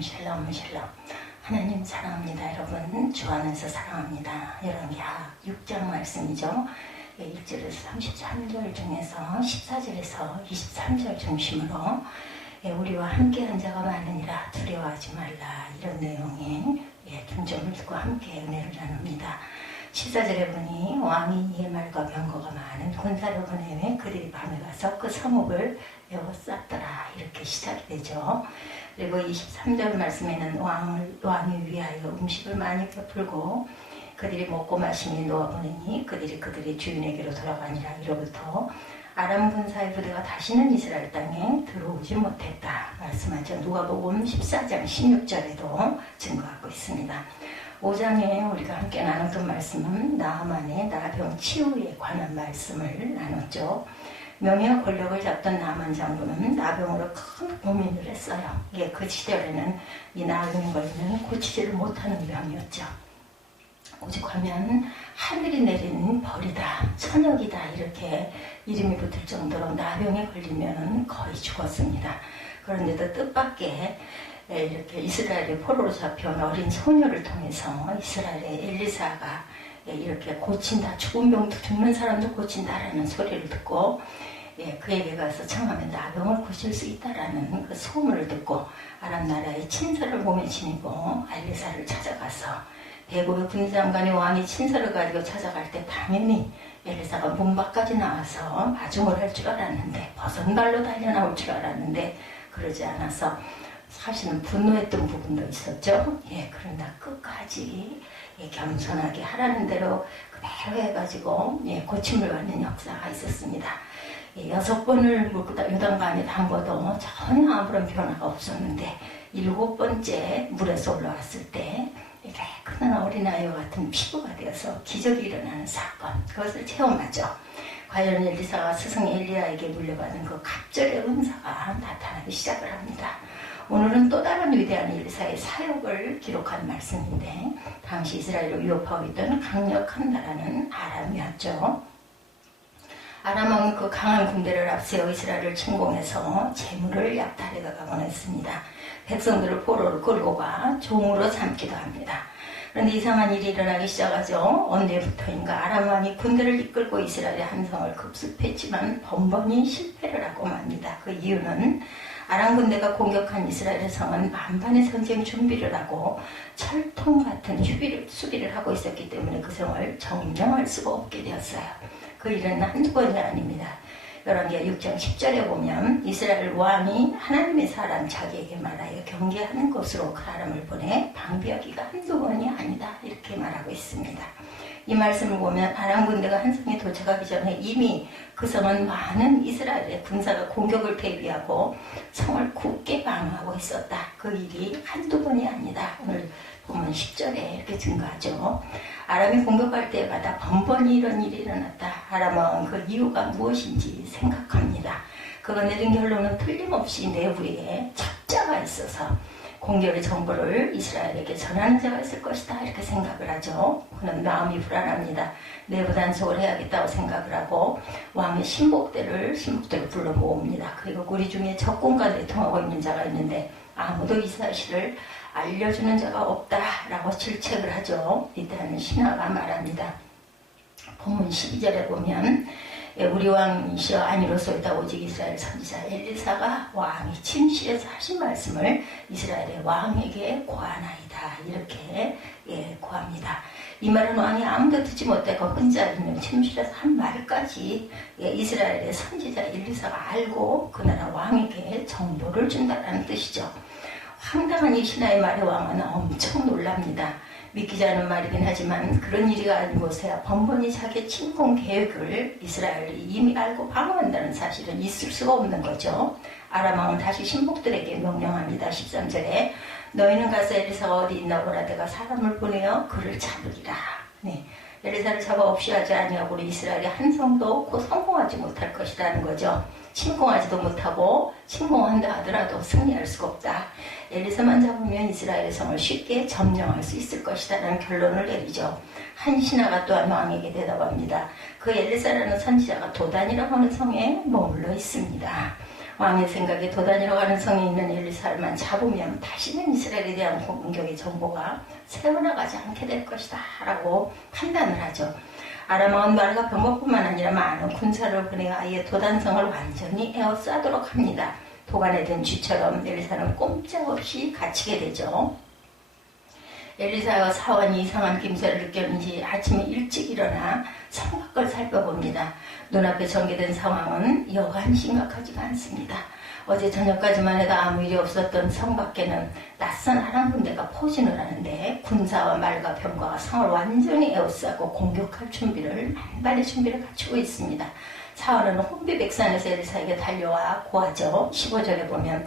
샬롬 샬롬. 하나님 사랑합니다. 여러분 주 안에서 사랑합니다. 열왕기하 6장 말씀이죠. 1절에서 33절 중에서 14절에서 23절 중심으로 우리와 함께한 자가 많으니라 두려워하지 말라, 이런 내용의 중점을 두고 함께 은혜를 나눕니다. 14절에 보니 왕이 이에 말과 병거가 많은 군사를 보내매 그들이 밤에 가서 그 성읍을 에워쌌더라, 이렇게 시작이 되죠. 그리고 23절 말씀에는 왕이 위하여 음식을 많이 베풀고 그들이 먹고 마시니 놓아보내니 그들이 주인에게로 돌아가니라. 이로부터 아람 군사의 부대가 다시는 이스라엘 땅에 들어오지 못했다 말씀하죠. 누가복음 14장 16절에도 증거하고 있습니다. 5장에 우리가 함께 나눴던 말씀은 나아만의 나병 치유에 관한 말씀을 나눴죠. 명예와 권력을 잡던 나아만 장군은 나병으로 큰 고민을 했어요. 그 시절에는 이 나병에 걸리면 고치지를 못하는 병이었죠. 오죽하면 하늘이 내리는 벌이다, 천역이다, 이렇게 이름이 붙을 정도로 나병에 걸리면 거의 죽었습니다. 그런데도 뜻밖의 이렇게 이스라엘의 포로로 잡혀온 어린 소녀를 통해서 이스라엘의 엘리사가 이렇게 고친다, 죽은 병도 죽는 사람도 고친다라는 소리를 듣고 그에게 가서 청하면 나병을 고칠 수 있다라는 그 소문을 듣고 아람 나라의 친서를 몸에 지니고 엘리사를 찾아가서 대고의 군사장관이 왕이 친서를 가지고 찾아갈 때 당연히 엘리사가 문 밖까지 나와서 마중을 할 줄 알았는데, 버선발로 달려나올 줄 알았는데 그러지 않아서 사실은 분노했던 부분도 있었죠. 그러나 끝까지 겸손하게 하라는 대로 그대로 해가지고 고침을 받는 역사가 있었습니다. 6번을 요단강에 담궈도 전혀 아무런 변화가 없었는데 7번째 물에서 올라왔을 때 큰 어린아이와 같은 피부가 되어서 기적이 일어나는 사건, 그것을 체험하죠. 과연 엘리사가 스승 엘리야에게 물려받은 그 갑절의 은사가 나타나기 시작을 합니다. 오늘은 또 다른 위대한 엘리사의 사역을 기록한 말씀인데, 당시 이스라엘을 위협하고 있던 강력한 나라는 아람이었죠. 아람 왕은 그 강한 군대를 앞세워 이스라엘을 침공해서 재물을 약탈해 가곤 했습니다. 백성들을 포로로 끌고 가 종으로 삼기도 합니다. 그런데 이상한 일이 일어나기 시작하죠. 언제부터인가 아람 왕이 군대를 이끌고 이스라엘의 함성을 급습했지만 번번이 실패를 하고 맙니다. 그 이유는 아람 군대가 공격한 이스라엘의 성은 만반의 전쟁 준비를 하고 철통 같은 수비를 하고 있었기 때문에 그 성을 점령할 수가 없게 되었어요. 그 일은 한두 번이 아닙니다. 열왕기하 6장 10절에 보면 이스라엘 왕이 하나님의 사람 자기에게 말하여 경계하는 곳으로 그 사람을 보내 방비하기가 한두 번이 아니다, 이렇게 말하고 있습니다. 이 말씀을 보면 아람 군대가 한 성에 도착하기 전에 이미 그 성은 많은 이스라엘의 군사가 공격을 대비하고 성을 굳게 방어하고 있었다. 그 일이 한두 번이 아니다. 오늘 보면 10절에 이렇게 증거하죠. 아람이 공격할 때마다 번번이 이런 일이 일어났다. 아람 왕은 그 이유가 무엇인지 생각합니다. 그가 내린 결론은 틀림없이 내부에 적자가 있어서 공격의 정보를 이스라엘에게 전하는 자가 있을 것이다, 이렇게 생각을 하죠. 그는 마음이 불안합니다. 내부 단속을 해야겠다고 생각을 하고 왕의 신복들을 불러 모읍니다. 그리고 우리 중에 적군과 내통하고 있는 자가 있는데 아무도 이 사실을 알려주는 자가 없다라고 질책을 하죠. 이때는 신하가 말합니다. 본문 12절에 보면 우리 왕이시여 아니로소이다 오직 이스라엘 선지자 엘리사가 왕이 침실에서 하신 말씀을 이스라엘의 왕에게 고하나이다, 이렇게 고합니다. 이 말은 왕이 아무도 듣지 못하고 혼자 있는 침실에서 한 말까지 이스라엘의 선지자 엘리사가 알고 그 나라 왕에게 정보를 준다는 뜻이죠. 황당한 이 신하의 말에 왕은 엄청 놀랍니다. 믿기지 않은 말이긴 하지만 그런 일이 아닌 곳에야 번번이 자기의 침공 계획을 이스라엘이 이미 알고 방어한다는 사실은 있을 수가 없는 거죠. 아람 왕은 다시 신복들에게 명령합니다. 13절에 너희는 가서 엘리사가 어디 있나 보라. 내가 사람을 보내어 그를 잡으리라. 엘리사를 잡아 없이 하지 아니하고 우리 이스라엘의 한 성도 곧 성공하지 못할 것이라는 거죠. 침공하지도 못하고 침공한다 하더라도 승리할 수가 없다. 엘리사만 잡으면 이스라엘의 성을 쉽게 점령할 수 있을 것이다라는 결론을 내리죠. 한 신하가 또한 왕에게 대답합니다. 그 엘리사라는 선지자가 도단이라고 하는 성에 머물러 있습니다. 왕의 생각에 도단이라고 하는 성에 있는 엘리사만 잡으면 다시는 이스라엘에 대한 공격의 정보가 새어나가지 않게 될 것이다 라고 판단을 하죠. 아람 왕은 말과 병거뿐만 아니라 많은 군사를 보내 아예 도단성을 완전히 에워싸도록 합니다. 도간에 든 쥐처럼 엘리사는 꼼짝없이 갇히게 되죠. 엘리사와 사원이 이상한 김새를 느꼈는지 아침에 일찍 일어나 성 밖을 살펴봅니다. 눈앞에 전개된 상황은 여간 심각하지가 않습니다. 어제 저녁까지만 해도 아무 일이 없었던 성 밖에는 낯선 아람 군대가 포진을 하는데 군사와 말과 병거가 성을 완전히 에워싸고 공격할 준비를 만반의 준비를 갖추고 있습니다. 사울은 혼비백산에서 엘리사에게 달려와 고하죠. 15절에 보면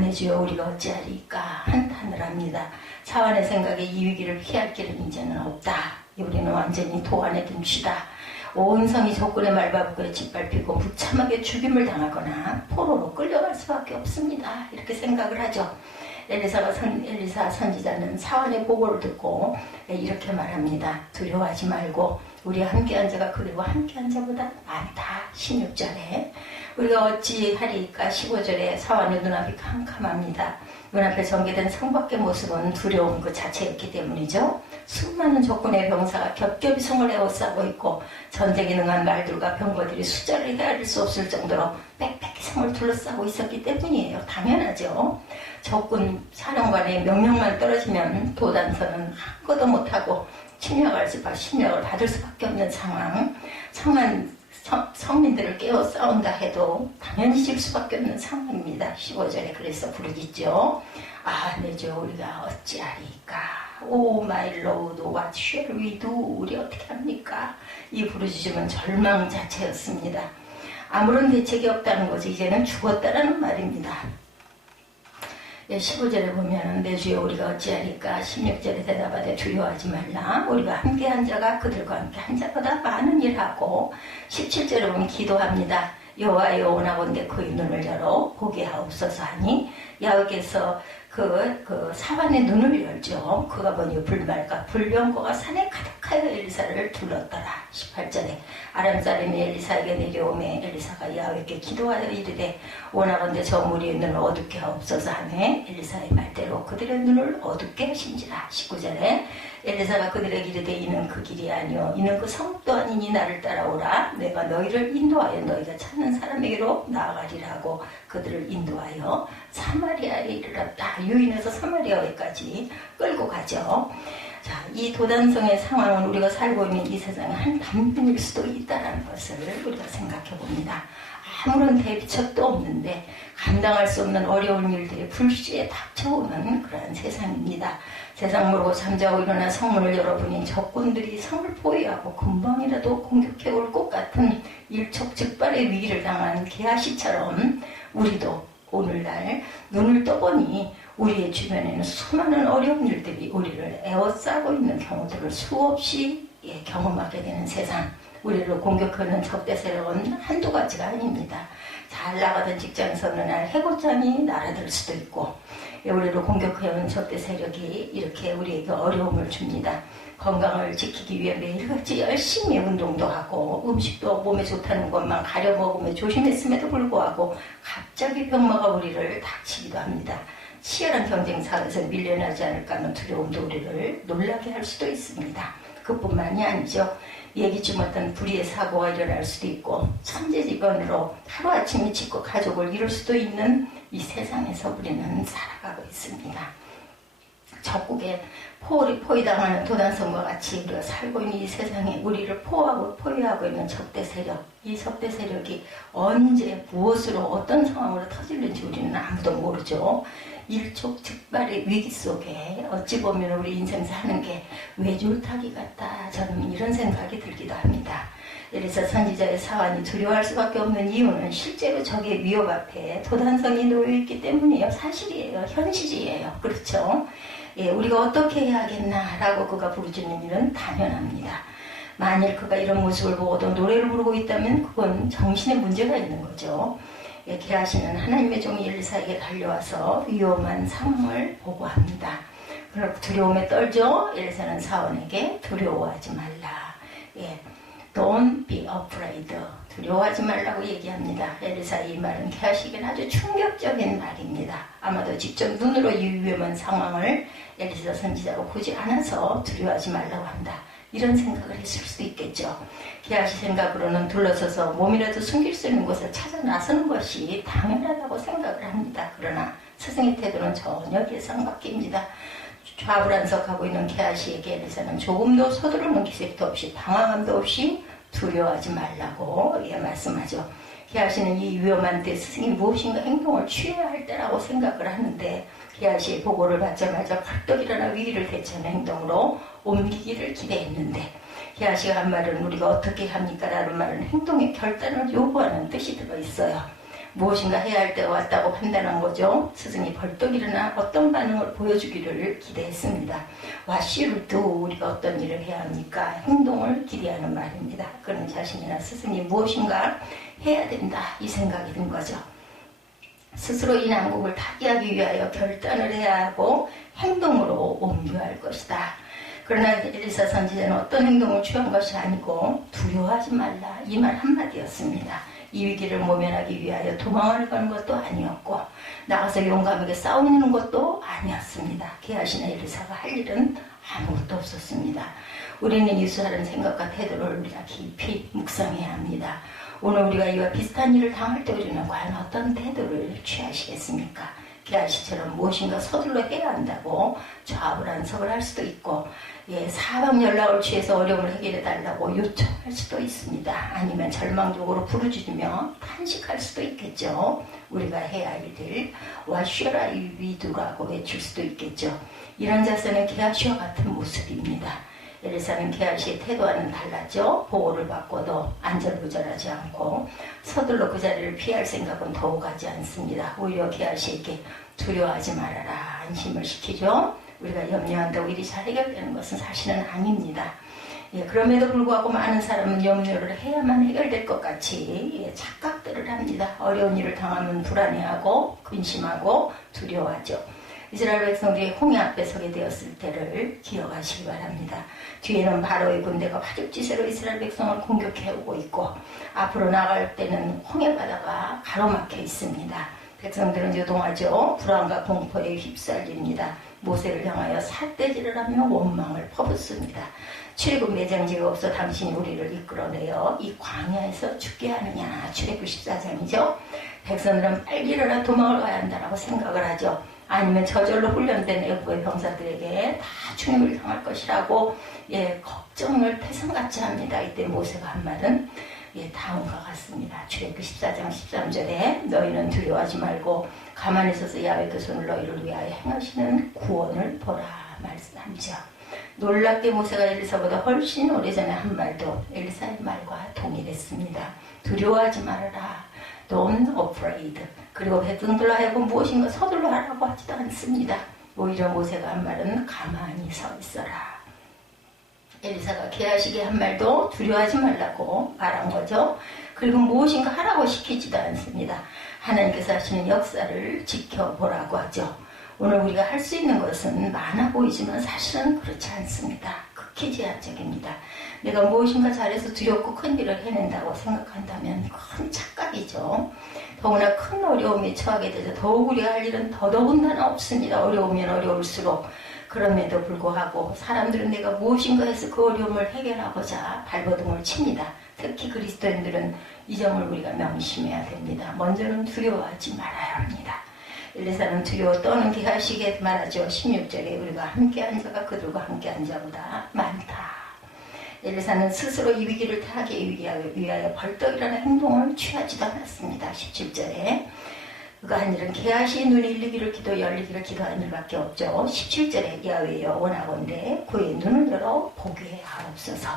내 주여 우리가 어찌하리까 한탄을 합니다. 사울의 생각에 이 위기를 피할 길은 이제는 없다. 우리는 완전히 도안에 든 쥐다. 온 성이 적군의 말바꾸에 짓밟히고 무참하게 죽임을 당하거나 포로로 끌려갈 수밖에 없습니다. 이렇게 생각을 하죠. 엘리사 선지자는 사원의 보고를 듣고 이렇게 말합니다. 두려워하지 말고 우리와 함께한 자가 그리고 함께한 자보다 많다. 16절에 우리가 어찌하리까 15절에 사원의 눈앞이 캄캄합니다. 눈앞에 전개된 성밖의 모습은 두려움 그 자체였기 때문이죠. 수많은 적군의 병사가 겹겹이 성을 에워싸고 있고 전쟁에 능한 말들과 병거들이 숫자를 헤아릴 수 없을 정도로 빽빽히 성을 둘러싸고 있었기 때문이에요. 당연하죠. 적군 사령관의 명령만 떨어지면 도단서는 한것도 못하고 침략을 받을 수밖에 없는 상황. 성민들을 깨워 싸운다 해도 당연히 질 수밖에 없는 상황입니다. 15절에 그래서 부르짖죠. 내 주 우리가 어찌하리까. 오 마이 로드 what shall we do. 우리 어떻게 합니까? 이 부르짖음은 절망 자체였습니다. 아무런 대책이 없다는 거지 이제는 죽었다라는 말입니다. 15절에 보면 내 주여 우리가 어찌하리까. 16절에 대답하되 두려워하지 말라. 우리가 함께한 자가 그들과 함께한 자보다 많은 일하고 17절에 보면 기도합니다. 여호와여 원하건대 그의 눈을 열어 보게 하옵소서 하니 여호와께서 그 사환의 눈을 열죠. 그가 보니 불말과 불병거가 산에 가득하여 엘리사를 둘렀더라. 18절에 아람 사람이 엘리사에게 내려오매 엘리사가 야훼께 기도하여 이르되 원하건대 저 무리의 눈을 어둡게 하옵소서 하매 엘리사의 말대로 그들의 눈을 어둡게 하신지라. 19절에 엘리사가 그들에게 이르되 이는 그 길이 아니요 이는 그 성도 아니니 나를 따라오라. 내가 너희를 인도하여 너희가 찾는 사람에게로 나아가리라고 그들을 인도하여 사마리아에 이르렀다. 유인해서 사마리아에까지 끌고 가죠. 자, 이 도단성의 상황은 우리가 살고 있는 이 세상의 한 단면일 수도 있다는 것을 우리가 생각해 봅니다. 아무런 대비책도 없는데 감당할 수 없는 어려운 일들이 불시에 닥쳐오는 그런 세상입니다. 세상 모르고 잠자고 일어나 성문을 열어보니 적군들이 성을 포위하고 금방이라도 공격해 올 것 같은 일촉즉발의 위기를 당한 게하시처럼 우리도 오늘날 눈을 떠보니 우리의 주변에는 수많은 어려운 일들이 우리를 에워싸고 있는 경우들을 수없이 경험하게 되는 세상. 우리를 공격하는 적대 세력은 한두 가지가 아닙니다. 잘 나가던 직장에서 어느 날 해고장이 날아들 수도 있고 우리를 공격해온 적대 세력이 이렇게 우리에게 어려움을 줍니다. 건강을 지키기 위해 매일같이 열심히 운동도 하고 음식도 몸에 좋다는 것만 가려 먹으며 조심했음에도 불구하고 갑자기 병마가 우리를 닥치기도 합니다. 치열한 경쟁 사회에서 밀려나지 않을까 하는 두려움도 우리를 놀라게 할 수도 있습니다. 그뿐만이 아니죠. 예기치 못한 불의의 사고가 일어날 수도 있고 천재지변으로 하루아침에 짓고 가족을 이룰 수도 있는 이 세상에서 우리는 살아가고 있습니다. 적국에 포위당하는 도단성과 같이 우리가 살고 있는 이 세상에 우리를 포위하고 있는 적대 세력, 이 적대 세력이 언제 무엇으로 어떤 상황으로 터질는지 우리는 아무도 모르죠. 일촉즉발의 위기 속에 어찌 보면 우리 인생 사는 게 외줄타기 같다. 저는 이런 생각이 들기도 합니다. 엘리사 선지자의 사환이 두려워할 수밖에 없는 이유는 실제로 적의 위협 앞에 도단성이 놓여있기 때문이에요. 사실이에요. 현실이에요. 그렇죠? 우리가 어떻게 해야겠나라고 그가 부르짖는 일은 당연합니다. 만일 그가 이런 모습을 보고도 노래를 부르고 있다면 그건 정신에 문제가 있는 거죠. 게하시는 하나님의 종이 엘리사에게 달려와서 위험한 상황을 보고합니다. 그리고 두려움에 떨죠. 엘리사는 사원에게 두려워하지 말라. Don't be afraid. 두려워하지 말라고 얘기합니다. 엘리사의 이 말은 게하시에게는 아주 충격적인 말입니다. 아마도 직접 눈으로 이 위험한 상황을 엘리사 선지자가 보지 않아서 두려워하지 말라고 한다. 이런 생각을 했을 수도 있겠죠. 게하시 생각으로는 둘러서서 몸이라도 숨길 수 있는 곳을 찾아 나서는 것이 당연하다고 생각을 합니다. 그러나 스승의 태도는 전혀 예상 밖입니다. 좌불안석하고 있는 게하시에게 엘리사는 조금도 서두르는 기색도 없이 당황함도 없이 두려워하지 말라고 말씀하죠. 게하시는 이 위험한 때 스승이 무엇인가 행동을 취해야 할 때라고 생각을 하는데 게하시의 보고를 받자마자 벌떡 일어나 위기를 대처하는 행동으로 옮기기를 기대했는데 게하시가 한 말은 우리가 어떻게 합니까? 라는 말은 행동의 결단을 요구하는 뜻이 들어있어요. 무엇인가 해야 할 때가 왔다고 판단한 거죠. 스승이 벌떡 일어나 어떤 반응을 보여주기를 기대했습니다. What should do? 우리가 어떤 일을 해야 합니까? 행동을 기대하는 말입니다. 그는 자신이나 스승이 무엇인가 해야 된다 이 생각이 든 거죠. 스스로 이 난국을 타개하기 위하여 결단을 해야 하고 행동으로 옮겨야 할 것이다. 그러나 엘리사 선지자는 어떤 행동을 취한 것이 아니고 두려워하지 말라 이 말 한마디였습니다. 이 위기를 모면하기 위하여 도망을 가는 것도 아니었고 나가서 용감하게 싸우는 것도 아니었습니다. 게하시나 엘리사가 할 일은 아무것도 없었습니다. 우리는 이수하는 생각과 태도를 우리가 깊이 묵상해야 합니다. 오늘 우리가 이와 비슷한 일을 당할 때 우리는 과연 어떤 태도를 취하시겠습니까? 게하시처럼 무엇인가 서둘러 해야 한다고 좌불안석을 할 수도 있고 사방 연락을 취해서 어려움을 해결해 달라고 요청할 수도 있습니다. 아니면 절망적으로 부르짖으며 탄식할 수도 있겠죠. 우리가 해야 할 일들 What shall I do라고 외칠 수도 있겠죠. 이런 자세는 게하시와 같은 모습입니다. 엘리사는 게하시의 태도와는 달랐죠. 보호를 받고도 안절부절하지 않고 서둘러 그 자리를 피할 생각은 더욱 하지 않습니다. 오히려 게하시에게 두려워하지 말아라 안심을 시키죠. 우리가 염려한다고 일이 잘 해결되는 것은 사실은 아닙니다. 그럼에도 불구하고 많은 사람은 염려를 해야만 해결될 것 같이 착각들을 합니다. 어려운 일을 당하면 불안해하고 근심하고 두려워하죠. 이스라엘 백성들이 홍해 앞에 서게 되었을 때를 기억하시기 바랍니다. 뒤에는 바로의 군대가 화죽지세로 이스라엘 백성을 공격해오고 있고 앞으로 나갈 때는 홍해 바다가 가로막혀 있습니다. 백성들은 요동하죠. 불안과 공포에 휩쓸립니다. 모세를 향하여 삿대질을 하며 원망을 퍼붓습니다. 출애굽 매장지가 없어 당신이 우리를 이끌어내어 이 광야에서 죽게 하느냐. 출애굽 14장이죠. 백성들은 빨리 일어나 도망을 가야 한다라고 생각을 하죠. 아니면 저절로 훈련된 애국의 병사들에게 다 죽임을 당할 것이라고 걱정을 태산같이 합니다. 이때 모세가 한 말은 다음과 같습니다. 출애굽 14장 13절에 너희는 두려워하지 말고 가만히 서서 야훼 그 손을 너희를 위하여 행하시는 구원을 보라 말씀하죠. 놀랍게 모세가 엘리사보다 훨씬 오래전에 한 말도 엘리사의 말과 동일했습니다. 두려워하지 말아라. Don't afraid. 그리고 백성들로 하여금 무엇인가 서둘러 하라고 하지도 않습니다. 오히려 모세가 한 말은 가만히 서 있어라. 엘리사가 게하시게 한 말도 두려워하지 말라고 말한 거죠. 그리고 무엇인가 하라고 시키지도 않습니다. 하나님께서 하시는 역사를 지켜보라고 하죠. 오늘 우리가 할 수 있는 것은 많아 보이지만 사실은 그렇지 않습니다. 극히 제한적입니다. 내가 무엇인가 잘해서 두렵고 큰 일을 해낸다고 생각한다면 큰 착각이죠. 더구나 큰 어려움에 처하게 되죠. 더욱 우리가 할 일은 더더군다나 없습니다. 어려우면 어려울수록. 그럼에도 불구하고 사람들은 내가 무엇인가 해서 그 어려움을 해결하고자 발버둥을 칩니다. 특히 그리스도인들은 이 점을 우리가 명심해야 됩니다. 먼저는 두려워하지 말아야 합니다. 엘리사는 두려워 떠는 게하시게 말하죠. 16절에 우리가 함께한 자가 그들과 함께한 자보다 많다. 엘리사는 스스로 이 위기를 타하기 위하여 벌떡 일어나 행동을 취하지도 않았습니다. 17절에 그가 한 일은 게하시의 눈이 열리기를 기도한 일밖에 없죠. 17절에 야훼여 원하건대 그의 눈을 열어 보게 하옵소서.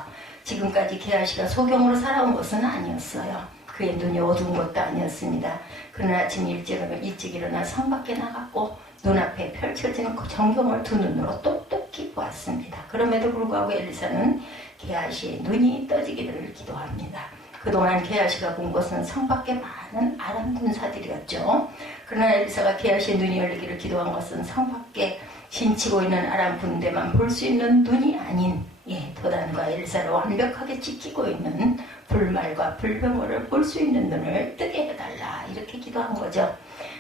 지금까지 게하시가 소경으로 살아온 것은 아니었어요. 그의 눈이 어두운 것도 아니었습니다. 그는 아침 일찍 일어나 성 밖에 나갔고 눈앞에 펼쳐지는 그 전경을 두 눈으로 똑똑히 보았습니다. 그럼에도 불구하고 엘리사는 게하시의 눈이 떠지기를 기도합니다. 그동안 게하시가 본 것은 성 밖에 많은 아람 군사들이었죠. 그러나 엘리사가 게하시의 눈이 열리기를 기도한 것은 성 밖에 진치고 있는 아람 군대만 볼 수 있는 눈이 아닌 도단과 엘사를 완벽하게 지키고 있는 불말과 불병거를 볼 수 있는 눈을 뜨게 해달라 이렇게 기도한 거죠.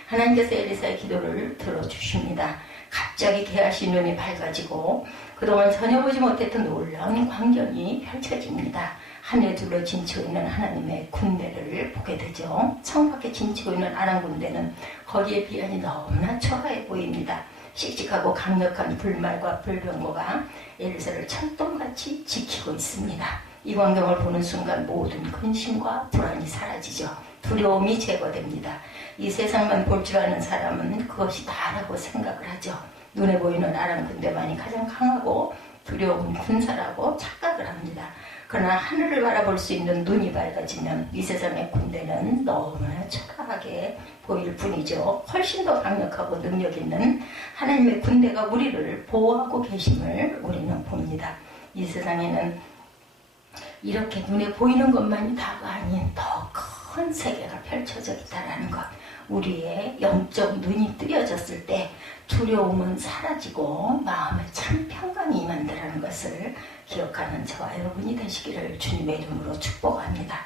하나님께서 엘리사의 기도를 들어주십니다. 갑자기 게하시 눈이 밝아지고 그동안 전혀 보지 못했던 놀라운 광경이 펼쳐집니다. 하늘에 둘러 진치고 있는 하나님의 군대를 보게 되죠. 창밖에 진치고 있는 아람 군대는 거기에 비하니 너무나 초라해 보입니다. 씩씩하고 강력한 불말과 불병거가 엘리사를 철동같이 지키고 있습니다. 이 광경을 보는 순간 모든 근심과 불안이 사라지죠. 두려움이 제거됩니다. 이 세상만 볼 줄 아는 사람은 그것이 다라고 생각을 하죠. 눈에 보이는 아람 군대만이 가장 강하고 두려운 군사라고 착각을 합니다. 그러나 하늘을 바라볼 수 있는 눈이 밝아지면 이 세상의 군대는 너무나 초라하게 보일 뿐이죠. 훨씬 더 강력하고 능력 있는 하나님의 군대가 우리를 보호하고 계심을 우리는 봅니다. 이 세상에는 이렇게 눈에 보이는 것만이 다가 아닌 더 큰 세계가 펼쳐져 있다는 것. 우리의 영적 눈이 뜨여졌을 때 두려움은 사라지고 마음에 참 평강이 임한다는 것을 기억하는 저와 여러분이 되시기를 주님의 이름으로 축복합니다.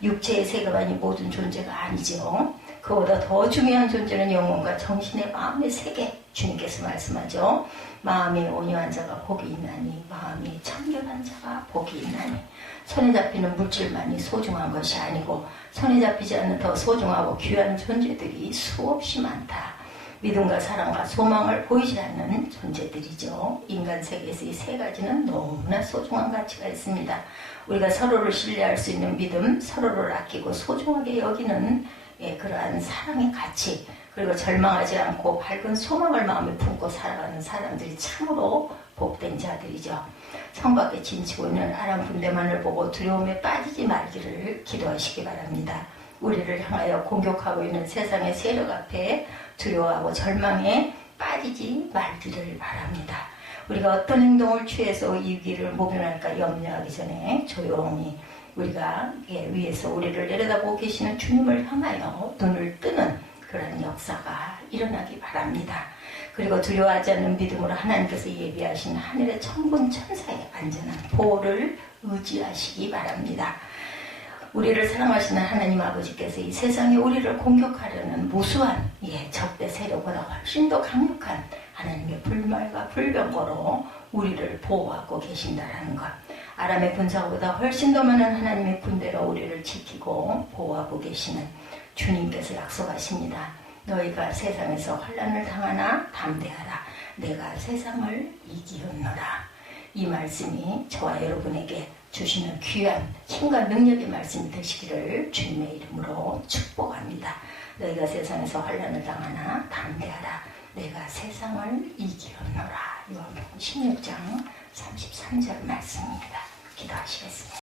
육체의 세계만이 모든 존재가 아니죠. 그보다 더 중요한 존재는 영혼과 정신의 마음의 세계. 주님께서 말씀하죠. 마음이 온유한 자가 복이 있나니 마음이 청결한 자가 복이 있나니. 손에 잡히는 물질만이 소중한 것이 아니고 손에 잡히지 않는 더 소중하고 귀한 존재들이 수없이 많다. 믿음과 사랑과 소망을 보이지 않는 존재들이죠. 인간 세계에서 이 세 가지는 너무나 소중한 가치가 있습니다. 우리가 서로를 신뢰할 수 있는 믿음, 서로를 아끼고 소중하게 여기는 그러한 사랑의 가치, 그리고 절망하지 않고 밝은 소망을 마음에 품고 살아가는 사람들이 참으로 복된 자들이죠. 성밖에 진치고 있는 아람 군대만을 보고 두려움에 빠지지 말기를 기도하시기 바랍니다. 우리를 향하여 공격하고 있는 세상의 세력 앞에 두려워하고 절망에 빠지지 말기를 바랍니다. 우리가 어떤 행동을 취해서 이 위기를 모면할까 염려하기 전에 조용히 우리가 위에서 우리를 내려다보고 계시는 주님을 향하여 눈을 뜨는 그런 역사가 일어나기 바랍니다. 그리고 두려워하지 않는 믿음으로 하나님께서 예비하신 하늘의 천군 천사의 안전한 보호를 의지하시기 바랍니다. 우리를 사랑하시는 하나님 아버지께서 이 세상에 우리를 공격하려는 무수한 적대 세력보다 훨씬 더 강력한 하나님의 불말과 불병거로 우리를 보호하고 계신다는 것. 아람의 군사보다 훨씬 더 많은 하나님의 군대로 우리를 지키고 보호하고 계시는 주님께서 약속하십니다. 너희가 세상에서 환난을 당하나 담대하라. 내가 세상을 이기었노라. 이 말씀이 저와 여러분에게 주시는 귀한 힘과 능력의 말씀이 되시기를 주님의 이름으로 축복합니다. 너희가 세상에서 환난을 당하나 담대하라. 내가 세상을 이기었노라. 요한복음 16장 33절 말씀입니다. 기도하시겠습니다.